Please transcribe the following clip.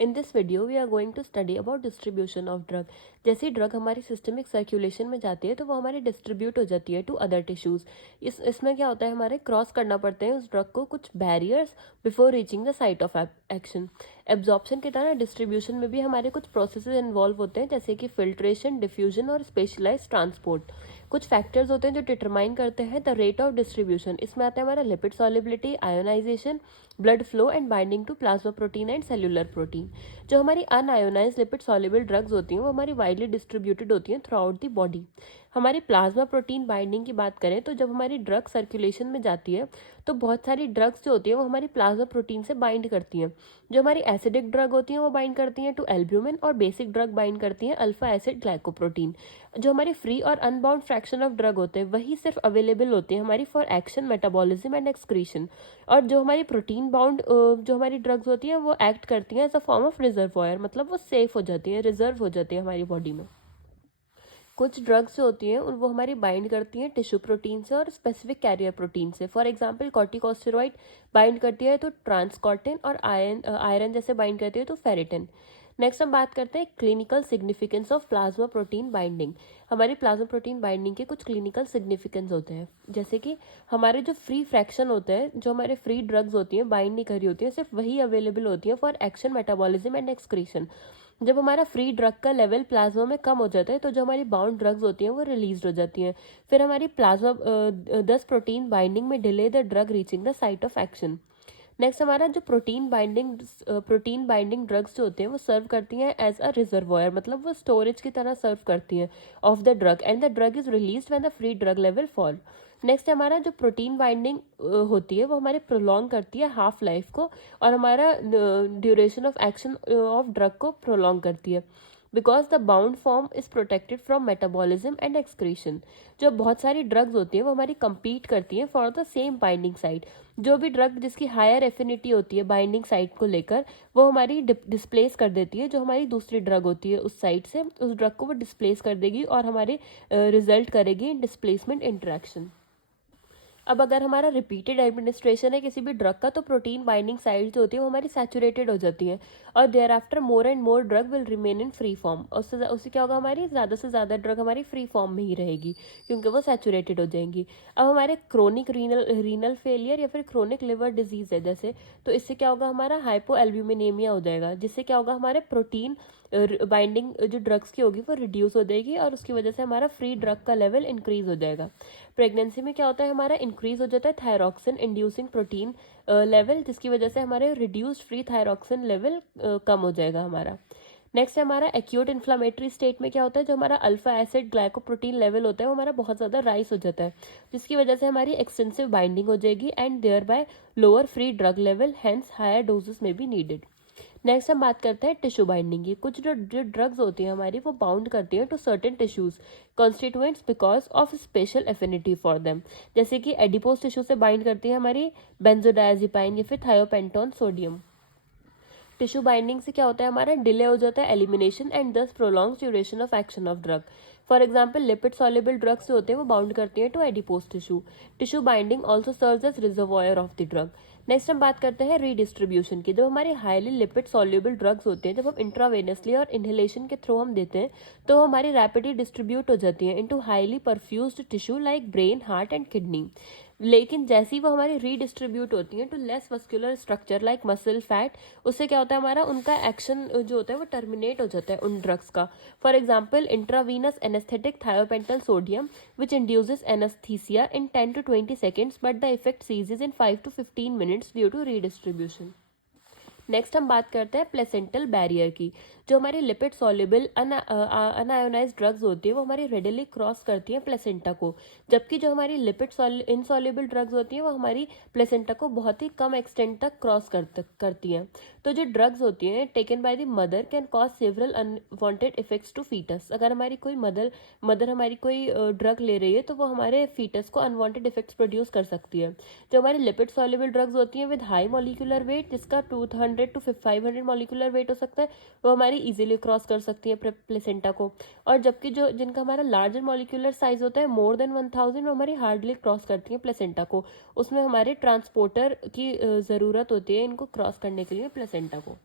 In this video, we are going to study about distribution of drug. जैसे ही drug हमारी systemic circulation में जाती है तो वो हमारी डिस्ट्रीब्यूट हो जाती है टू अदर टिश्यूज। इसमें क्या होता है, हमारे क्रॉस करना पड़ते हैं उस ड्रग को कुछ barriers before reaching the site of action. Absorption की तरह डिस्ट्रीब्यूशन में भी हमारे कुछ प्रोसेसेस इन्वॉल्व होते हैं, जैसे कि फिल्ट्रेशन, डिफ्यूजन और स्पेशलाइज ट्रांसपोर्ट। कुछ फैक्टर्स होते हैं जो डिटरमाइन करते हैं द रेट ऑफ डिस्ट्रीब्यूशन। इसमें आता है हमारा lipid solubility, ionization, blood flow and binding to plasma protein and cellular protein. जो हमारी अनआयोनाइज लिपिड सॉल्युबल ड्रग्स होती हैं वो हमारी वाइडली डिस्ट्रीब्यूटेड होती हैं थ्रू आउट द बॉडी। हमारी प्लाज्मा प्रोटीन बाइंडिंग की बात करें तो जब हमारी ड्रग सर्कुलेशन में जाती है तो बहुत सारी ड्रग्स जो होती हैं वो हमारी प्लाज्मा प्रोटीन से बाइंड करती हैं। जो हमारी एसिडिक ड्रग होती हैं वो बाइंड करती हैं टू एल्ब्यूमिन, और बेसिक ड्रग बाइंड करती हैं अल्फा एसिड ग्लाइकोप्रोटीन। जो हमारी फ्री और अनबाउंड फ्रैक्शन ऑफ ड्रग होते हैं वही सिर्फ अवेलेबल होती है हमारी for action, metabolism and excretion. और जो हमारी प्रोटीन बाउंड जो हमारी ड्रग्स होती हैं वो एक्ट करती हैं as a form of reservoir, मतलब वो सेफ हो जाती हैं, रिजर्व हो जाती है हमारी बॉडी में। कुछ ड्रग्स जो होती हैं वो हमारी बाइंड करती हैं टिश्यू प्रोटीन से और स्पेसिफिक कैरियर प्रोटीन से। फॉर एग्जांपल कॉर्टिकोस्टेरॉइड बाइंड करती है तो ट्रांसकॉर्टिन, और आयरन जैसे बाइंड करती है तो फेरिटिन। नेक्स्ट हम बात करते हैं clinical significance of plasma protein binding. हमारी प्लाज्मा प्रोटीन बाइंडिंग के कुछ क्लिनिकल सिग्निफिकेंस होते हैं, जैसे कि हमारे जो फ्री फ्रैक्शन होते हैं, जो हमारे फ्री ड्रग्स होती हैं बाइंड नहीं करी होती हैं, सिर्फ वही अवेलेबल होती हैं for action, metabolism and excretion. जब हमारा फ्री ड्रग का लेवल प्लाज्मा में कम हो जाता है तो जो हमारी बाउंड ड्रग्स होती हैं वो रिलीज हो जाती हैं। फिर हमारी प्लाज्मा 10 प्रोटीन बाइंडिंग में delay the drug reaching the site of action. Next हमारा जो प्रोटीन बाइंडिंग ड्रग्स जो होते हैं वो सर्व करती हैं एज अ रिजर्वॉयर, मतलब वो स्टोरेज की तरह सर्व करती हैं of the drug, and the drug is released when the free drug level fall. Next हमारा जो प्रोटीन बाइंडिंग होती है वो हमारे प्रोलॉन्ग करती है हाफ लाइफ को, और हमारा duration of action of drug को प्रोलॉन्ग करती है, because the bound form is protected from metabolism and excretion. जो बहुत सारी ड्रग्स होती हैं वो हमारी compete करती हैं for the same binding site. जो भी ड्रग जिसकी हायर एफिनिटी होती है बाइंडिंग साइट को लेकर वो हमारी डिस्प्लेस कर देती है जो हमारी दूसरी ड्रग होती है उस साइट से, उस ड्रग को वो डिस्प्लेस कर देगी और हमारे रिजल्ट करेगी इन डिस्प्लेसमेंट इंटरेक्शन। अब अगर हमारा रिपीटेड एडमिनिस्ट्रेशन है किसी भी ड्रग का तो प्रोटीन बाइंडिंग साइट जो होती है वो हमारी सैचुरेटेड हो जाती है, और thereafter more and more drug will remain in free form. उससे क्या होगा, हमारी ज़्यादा से ज़्यादा ड्रग हमारी फ्री फॉर्म में ही रहेगी क्योंकि वो सैचुरेटेड हो जाएंगी। अब हमारे क्रोनिक रीनल फेलियर या फिर क्रोनिक लिवर डिजीज़ है जैसे, तो इससे क्या होगा, हमारा हाइपो एल्ब्यूमिनेमिया हो जाएगा, जिससे क्या होगा, हमारे प्रोटीन बाइंडिंग जो ड्रग्स की होगी वो रिड्यूस हो जाएगी और उसकी वजह से हमारा फ्री ड्रग का लेवल इंक्रीज हो जाएगा। प्रेगनेंसी में क्या होता है, हमारा इंक्रीज हो जाता है थायरॉक्सिन इंड्यूसिंग प्रोटीन लेवल, जिसकी वजह से हमारे रिड्यूस्ड फ्री थायरॉक्सिन लेवल कम हो जाएगा हमारा। नेक्स्ट है हमारा एक्यूट इन्फ्लामेटरी स्टेट में क्या होता है, जो हमारा अल्फा एसिड ग्लाइकोप्रोटीन लेवल होता है वो हमारा बहुत ज़्यादा राइस हो जाता है, जिसकी वजह से हमारी एक्सटेंसिव बाइंडिंग हो जाएगी and thereby lower free drug level, hence higher doses में बी नीडेड। नेक्स्ट हम बात करते हैं टिश्यू बाइंडिंग की। कुछ जो ड्रग्स होती हैं हमारी वो बाउंड करती हैं to certain tissues constituents because of special affinity for them, जैसे कि एडिपोज टिश्यू से बाइंड करती है हमारी बेंजोडायजेपाइन या फिर थायोपेंटोन सोडियम। टिश्यू बाइंडिंग से क्या होता है, हमारा डिले हो जाता है elimination and thus prolong duration of action of drug. For example lipid soluble drugs जो होते हैं वो बाउंड करती हैं to adipose tissue. Tissue binding also serves as reservoir of the drug. Next हम बात करते हैं रीडिस्ट्रीब्यूशन की। जब हमारे हाईली लिपिड सॉल्युबल ड्रग्स होते हैं, जब हम इंट्रावेनसली और इनहेलेशन के थ्रू हम देते हैं तो हमारी रैपिडली डिस्ट्रीब्यूट हो जाती है into highly perfused tissue like brain, heart and kidney. लेकिन जैसे ही वो हमारी रीडिस्ट्रीब्यूट होती हैं to less muscular structure like muscle fat, उससे क्या होता है, हमारा उनका एक्शन जो होता है वो टर्मिनेट हो जाता है उन ड्रग्स का। For example intravenous anaesthetic thiopental sodium which induces anaesthesia in 10 to 20 seconds, but the effect ceases in 5 to 15 minutes due to redistribution. Next हम बात करते हैं प्लेसेंटल बैरियर की। जो हमारी लिपिड सॉल्युबल अनआयोनाइज्ड ड्रग्स होती है वो हमारी रेडिली क्रॉस करती हैं प्लेसेंटा को, जबकि जो हमारी लिपिड इनसॉल्युबल ड्रग्स होती हैं वो हमारी प्लेसेंटा को बहुत ही कम एक्सटेंट तक क्रॉस करती हैं। तो जो ड्रग्स होती हैं taken by the mother can cause several unwanted effects to fetus. अगर हमारी कोई मदर हमारी कोई ड्रग ले रही है तो वो हमारे फीटस को अनवांटेड इफेक्ट्स प्रोड्यूस कर सकती है। जो हमारी लिपिड सॉल्युबल ड्रग्स होती हैं विद हाई मॉलिक्यूलर वेट, जिसका 200 to 500 मॉलिक्यूलर वेट हो सकता है, वो हमारी इजीली क्रॉस कर सकती है प्लेसेंटा को। और जबकि जो जिनका हमारा लार्जर मॉलिक्यूलर साइज होता है मोर देन 1000, वो हमारी हार्डली क्रॉस करती हैं प्लेसेंटा को। उसमें हमारे ट्रांसपोर्टर की ज़रूरत होती है इनको क्रॉस करने के लिए प्लेसेंटा को।